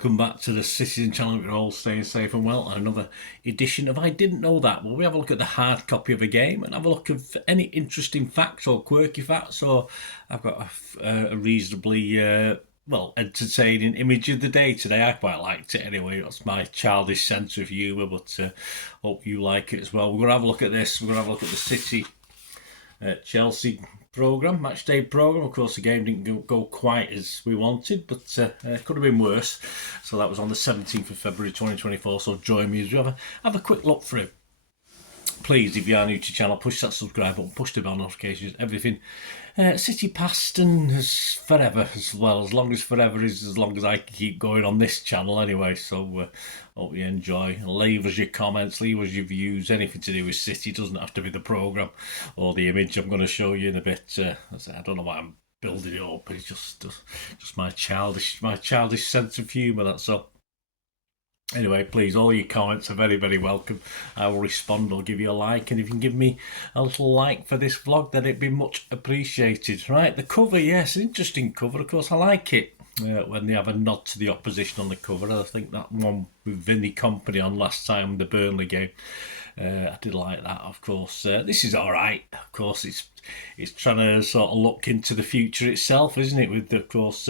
welcome back to the Citizen channel. We're all staying safe and well. Another edition of I Didn't Know That. Well, we have a look at the hard copy of a game and have a look at any interesting facts or quirky facts. So I've got a reasonably entertaining image of the day today. I quite liked it anyway. That's my childish sense of humour, but hope you like it as well. We're going to have a look at this. We're going to have a look at the City Chelsea programme, match day programme. Of course, the game didn't go quite as we wanted, but it could have been worse. So that was on the 17th of February 2024. So join me as we have a quick look through. Please, if you are new to the channel, push that subscribe button, push the bell notifications, everything. City past and as forever as well. As long as forever is as long as I can keep going on this channel anyway. So hope you enjoy. Leave us your comments, leave us your views, anything to do with City. It doesn't have to be the programme or the image I'm going to show you in a bit. I don't know why I'm building it up. It's just my childish sense of humour, that's all. Anyway, please, all your comments are very, very welcome. I will respond or give you a like, and if you can give me a little like for this vlog, then it'd be much appreciated. Right, the cover, yes, interesting cover. Of course, I like it when they have a nod to the opposition on the cover. I think that one with Vinny Company on last time, the Burnley game. I did like that, of course. This is all right. Of course, it's trying to sort of look into the future itself, isn't it? With, of course,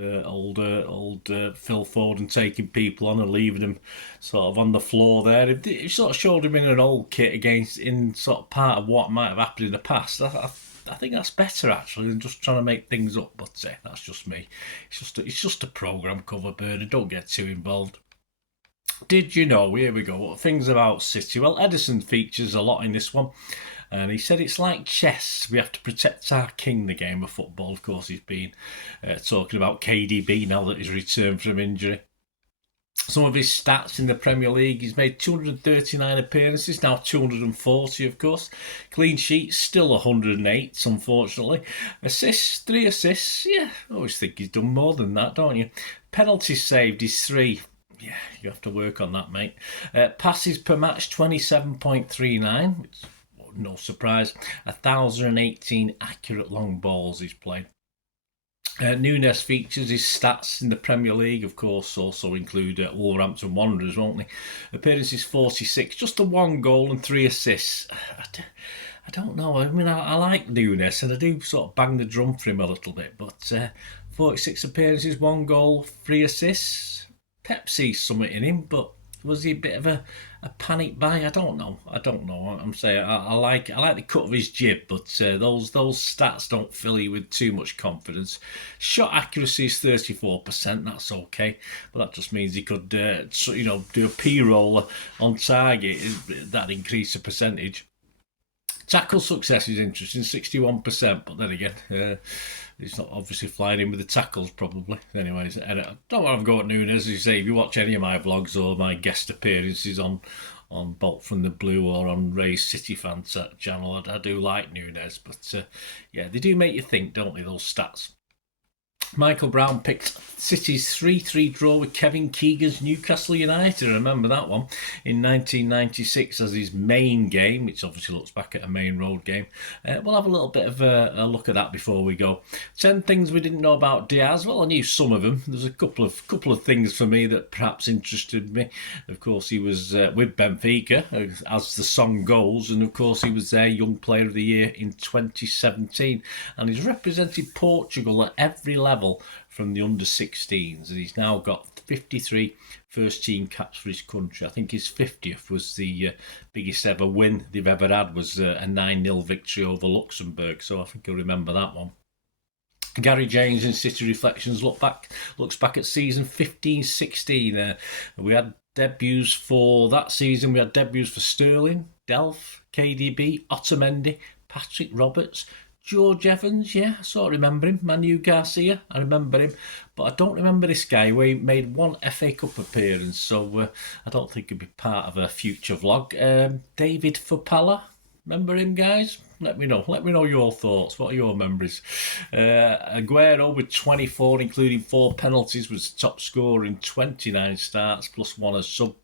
old Phil Foden taking people on and leaving them sort of on the floor there. It sort of showed him in an old kit in sort of part of what might have happened in the past. I think that's better actually than just trying to make things up. But that's just me. It's just a programme cover, Bernard. Don't get too involved. Did you know? Here we go. Things about City. Well, Edison features a lot in this one. And he said it's like chess. We have to protect our king, the game of football. Of course, he's been talking about KDB now that he's returned from injury. Some of his stats in the Premier League, he's made 239 appearances, now 240, of course. Clean sheets, still 108, unfortunately. Assists, 3 assists. Yeah, I always think he's done more than that, don't you? Penalties saved is 3. Yeah, you have to work on that, mate. Passes per match, 27.39, which no surprise. 1,018 accurate long balls he's played. Nunes features his stats in the Premier League, of course, also include Wolverhampton Wanderers, won't they? Appearances 46, just the 1 goal and 3 assists. I don't know. I mean, I like Nunes and I do sort of bang the drum for him a little bit, but 46 appearances, 1 goal, 3 assists. Pep sees something in him, but was he a bit of a panic buy? I don't know. I'm saying I like the cut of his jib, but those stats don't fill you with too much confidence. Shot accuracy is 34%. That's okay, but that just means he could do a P-roller on target. That increase the percentage. Tackle success is interesting, 61%, but then again, he's not obviously flying in with the tackles, probably. Anyways, I don't want to go at Nunes. As you say, if you watch any of my vlogs or my guest appearances on Bolt from the Blue or on Ray's City Fan channel, I do like Nunes, but yeah, they do make you think, don't they, those stats. Michael Brown picked City's 3-3 draw with Kevin Keegan's Newcastle United. I remember that one in 1996 as his main game, which obviously looks back at a main road game. We'll have a little bit of a look at that before we go. 10 things we didn't know about Diaz. Well, I knew some of them. There's a couple of things for me that perhaps interested me. Of course, he was with Benfica, as the song goes, and of course he was their Young Player of the Year in 2017, and he's represented Portugal at every level from the under-16s, and he's now got 53 first-team caps for his country. I think his 50th was the biggest ever win they've ever had, was a 9-0 victory over Luxembourg, so I think you'll remember that one. Gary James in City Reflections looks back at season 15-16. We had debuts for that season. We had debuts for Sterling, Delph, KDB, Otamendi, Patrick Roberts, George Evans, yeah, I sort of remember him. Manu Garcia, I remember him. But I don't remember this guy, where he made 1 FA Cup appearance, so I don't think he'd be part of a future vlog. David Fopala, remember him, guys? Let me know your thoughts. What are your memories? Aguero with 24, including 4 penalties, was top scorer in 29 starts, plus 1 as sub.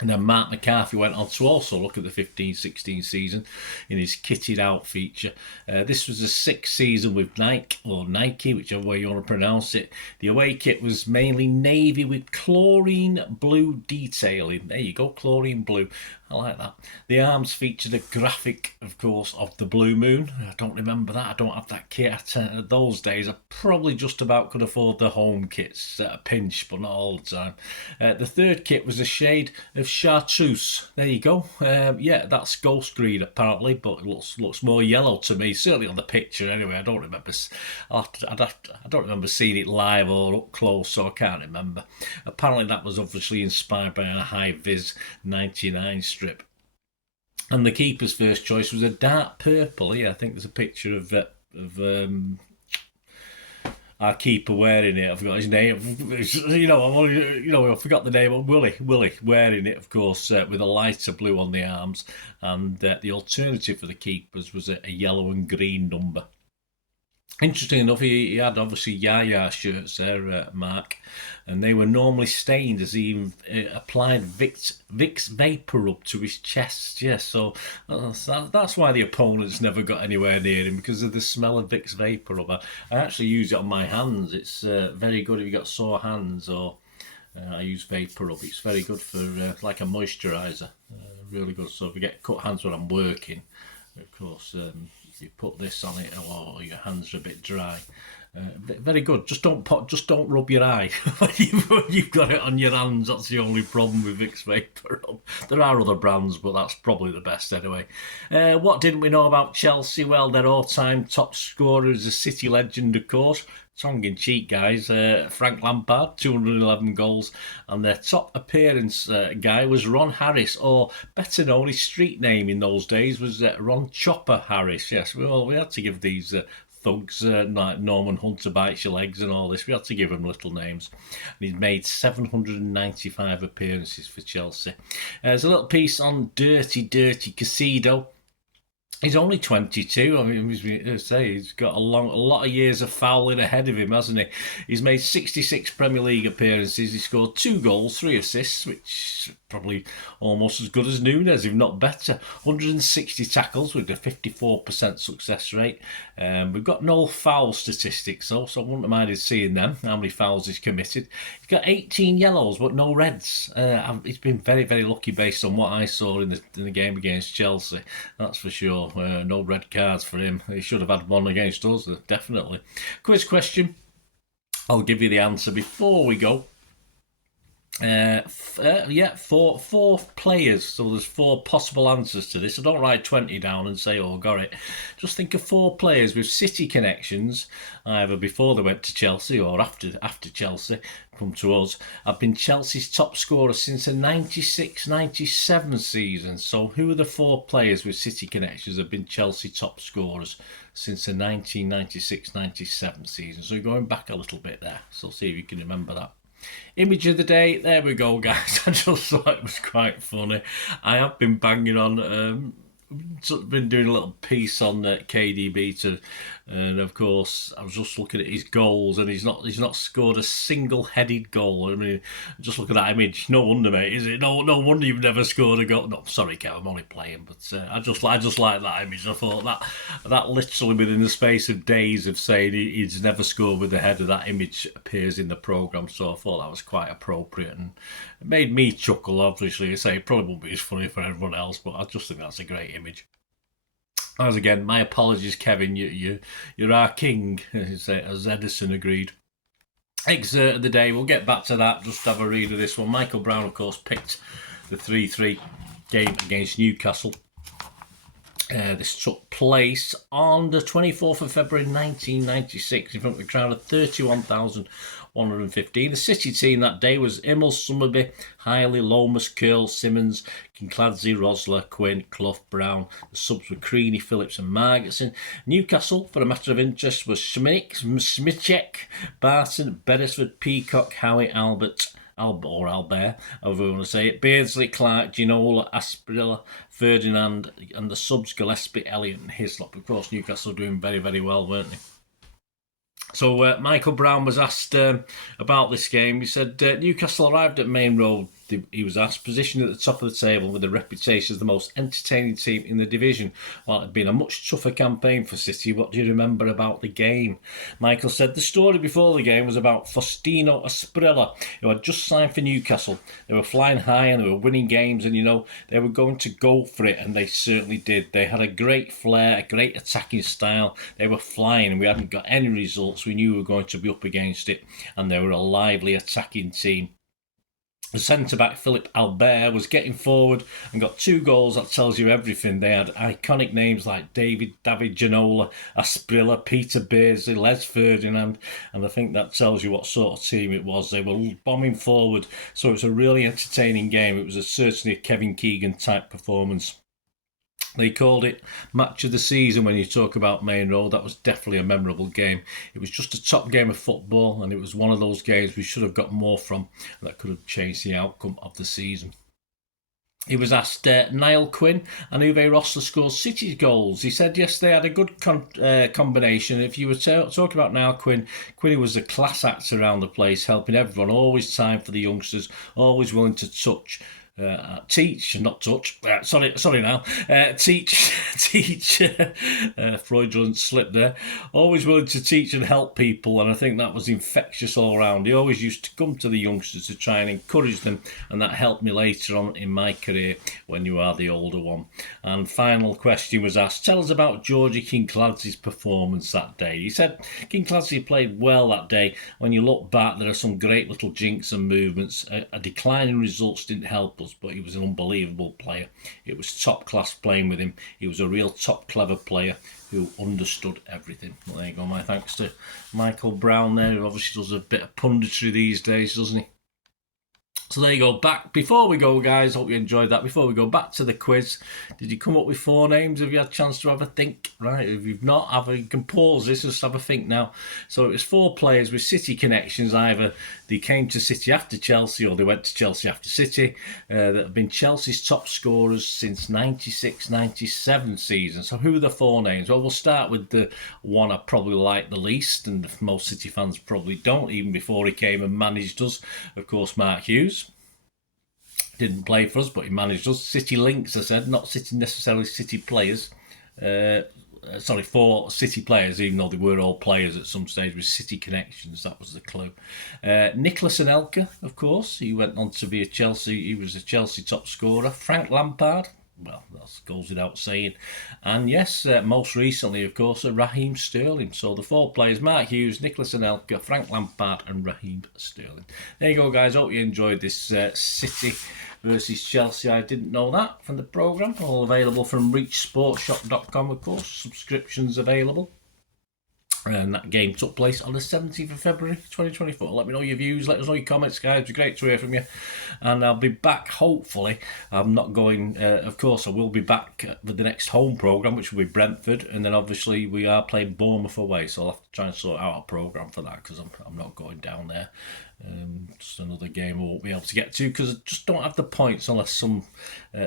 And then Marc McCarthy went on to also look at the 15-16 season in his kitted out feature. This was the sixth season with Nike, or Nike, whichever way you want to pronounce it. The away kit was mainly navy with chlorine blue detailing. There you go, chlorine blue. I like that. The arms featured a graphic, of course, of the Blue Moon. I don't remember that. I don't have that kit. Those days, I probably just about could afford the home kits at a pinch, but not all the time. The third kit was a shade of chartreuse. There you go. Yeah, that's ghost green apparently, but it looks more yellow to me. Certainly on the picture, anyway. I don't remember. I don't remember seeing it live or up close, so I can't remember. Apparently, that was obviously inspired by a high vis 99 strip. And the keeper's first choice was a dark purple. Yeah, I think there's a picture of our keeper wearing it. I've got his name. I forgot the name of Willie wearing it, of course, with a lighter blue on the arms. And the alternative for the keepers was a yellow and green number. Interesting enough, he had obviously Yaya shirts there, Marc, and they were normally stained as he applied Vicks Vapor up to his chest. Yes, so that's why the opponents never got anywhere near him, because of the smell of Vicks Vapor up. I actually use it on my hands. It's very good if you've got sore hands, or I use Vapor up. It's very good for like a moisturiser. Really good. So if you get cut hands when I'm working, of course, you put this on it, or your hands are a bit dry. Very good. Just don't rub your eye when you've got it on your hands. That's the only problem with Vicks Vapor. There are other brands, but that's probably the best anyway. What didn't we know about Chelsea? Well, their all-time top scorer is a City legend, of course. Tongue-in-cheek, guys. Frank Lampard, 211 goals. And their top appearance guy was Ron Harris, or better known, his street name in those days was Ron Chopper Harris. Yes, we had to give these thugs like Norman Hunter bites your legs and all this. We had to give them little names. And he's made 795 appearances for Chelsea. There's a little piece on Dirty Casido. He's only 22. I mean, he's got a lot of years of fouling ahead of him, hasn't he? He's made 66 Premier League appearances. He scored 2 goals, 3 assists, which is probably almost as good as Nunes, if not better. 160 tackles with a 54% success rate. We've got no foul statistics, though, so I wouldn't have minded seeing them, how many fouls he's committed. He's got 18 yellows, but no reds. He's been very, very lucky based on what I saw in the game against Chelsea. That's for sure. No red cards for him. He should have had one against us, definitely. Quiz question. I'll give you the answer before we go. Four players. So there's 4 possible answers to this. So don't write 20 down and say, oh, got it. Just think of 4 players with City connections, either before they went to Chelsea or after Chelsea come to us. I've been Chelsea's top scorer since the 96-97 season. So who are the 4 players with City connections that have been Chelsea top scorers since the 1996-97 season? So going back a little bit there. So see if you can remember that. Image of the day, there we go, guys. I just thought it was quite funny. I have been banging on, been doing a little piece on KDB and of course I was just looking at his goals, and he's not scored a single-headed goal. I mean, just look at that image. No wonder, mate, is it? No wonder you've never scored a goal. No, sorry, Kev, I'm only playing, but I just like that image. I thought that literally within the space of days of saying he's never scored with the header, that image appears in the programme. So I thought that was quite appropriate, and it made me chuckle. Obviously, I say it probably won't be as funny for everyone else, but I just think that's a great image. As again, my apologies, Kevin. You're our king, as Edison agreed. Excerpt of the day. We'll get back to that. Just have a read of this one. Michael Brown, of course, picked the 3-3 game against Newcastle. This took place on the 24th of February 1996 in front of a crowd of 31,115. The City team that day was Immel, Summerby, Hiley, Lomas, Curl, Simmons, Kinkladze, Rosler, Quinn, Clough, Brown. The subs were Creaney, Phillips and Margetson. Newcastle, for a matter of interest, was Smichek, Barton, Beresford, Peacock, Howie, Albert, however you want to say it, Beardsley, Clark, Ginola, Asprilla, Ferdinand, and the subs Gillespie, Elliott and Hislop. Of course, Newcastle doing very, very well, weren't they? So Michael Brown was asked about this game. He said, Newcastle arrived at Main Road he was asked, positioned at the top of the table with a reputation as the most entertaining team in the division. While it had been a much tougher campaign for City, what do you remember about the game? Michael said the story before the game was about Faustino Asprilla, who had just signed for Newcastle. They were flying high and they were winning games, and they were going to go for it, and they certainly did. They had a great flair, a great attacking style. They were flying, and we hadn't got any results. We knew we were going to be up against it, and they were a lively attacking team. The centre-back, Philip Albert, was getting forward and got 2 goals. That tells you everything. They had iconic names like David Ginola, Asprilla, Peter Beardsley, Les Ferdinand, and I think that tells you what sort of team it was. They were bombing forward, so it was a really entertaining game. It was certainly a Kevin Keegan-type performance. They called it match of the season when you talk about Main Road. That was definitely a memorable game. It was just a top game of football, and it was one of those games we should have got more from, and that could have changed the outcome of the season. He was asked, Niall Quinn and Uwe Rosler scored City's goals. He said, yes, they had a good combination. If you were talking about Niall Quinn, Quinny was a class act around the place, helping everyone, always time for the youngsters, always willing to teach, not touch. Sorry now. Teach. Freudian slip there. Always willing to teach and help people, and I think that was infectious all around. He always used to come to the youngsters to try and encourage them, and that helped me later on in my career when you are the older one. And final question was asked, tell us about Georgie Kincladsey's performance that day. He said Kincladsey played well that day. When you look back, there are some great little jinks and movements. A decline in results didn't help us, but he was an unbelievable player. It was top class playing with him. He was a real top clever player who understood everything. Well, there you go. My thanks to Michael Brown there, who obviously does a bit of punditry these days, doesn't he? So there you go. Back before we go, guys, hope you enjoyed that. Before we go back to the quiz, did you come up with 4 names? Have you had a chance to have a think? Right, if you've not, you can pause this, just have a think now. So it was 4 players with City connections. Either they came to City after Chelsea or they went to Chelsea after City, that have been Chelsea's top scorers since 96-97 season. So who are the 4 names? Well, we'll start with the one I probably like the least, and most City fans probably don't, even before he came and managed us. Of course, Marc Hughes. Didn't play for us, but he managed us. City links, I said, not City necessarily City players. 4 City players, even though they were all players at some stage with City connections. That was the clue. Nicholas Anelka, of course. He went on to be he was a Chelsea top scorer. Frank Lampard. Well, that goes without saying. And yes, most recently, of course, Raheem Sterling. So the 4 players, Marc Hughes, Nicholas Anelka, Frank Lampard and Raheem Sterling. There you go, guys. Hope you enjoyed this City versus Chelsea. I didn't know that from the programme. All available from reachsportshop.com, of course. Subscriptions available. And that game took place on the 17th of February 2024. Let me know your views. Let us know your comments, guys. It'd be great to hear from you. And I'll be back, hopefully. I'm not going... of course, I will be back with the next home programme, which will be Brentford. And then, obviously, we are playing Bournemouth away. So I'll have to try and sort out a programme for that, because I'm not going down there. Just another game I won't be able to get to, because I just don't have the points unless some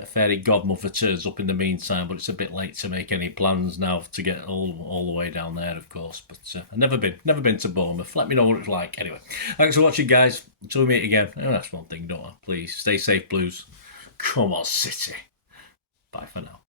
fairy godmother turns up in the meantime. But it's a bit late to make any plans now to get all the way down there, of course. But I've never been to Bournemouth. Let me know what it's like. Anyway, thanks for watching, guys. Until we meet again. That's one thing, don't I? Please stay safe, Blues. Come on, City. Bye for now.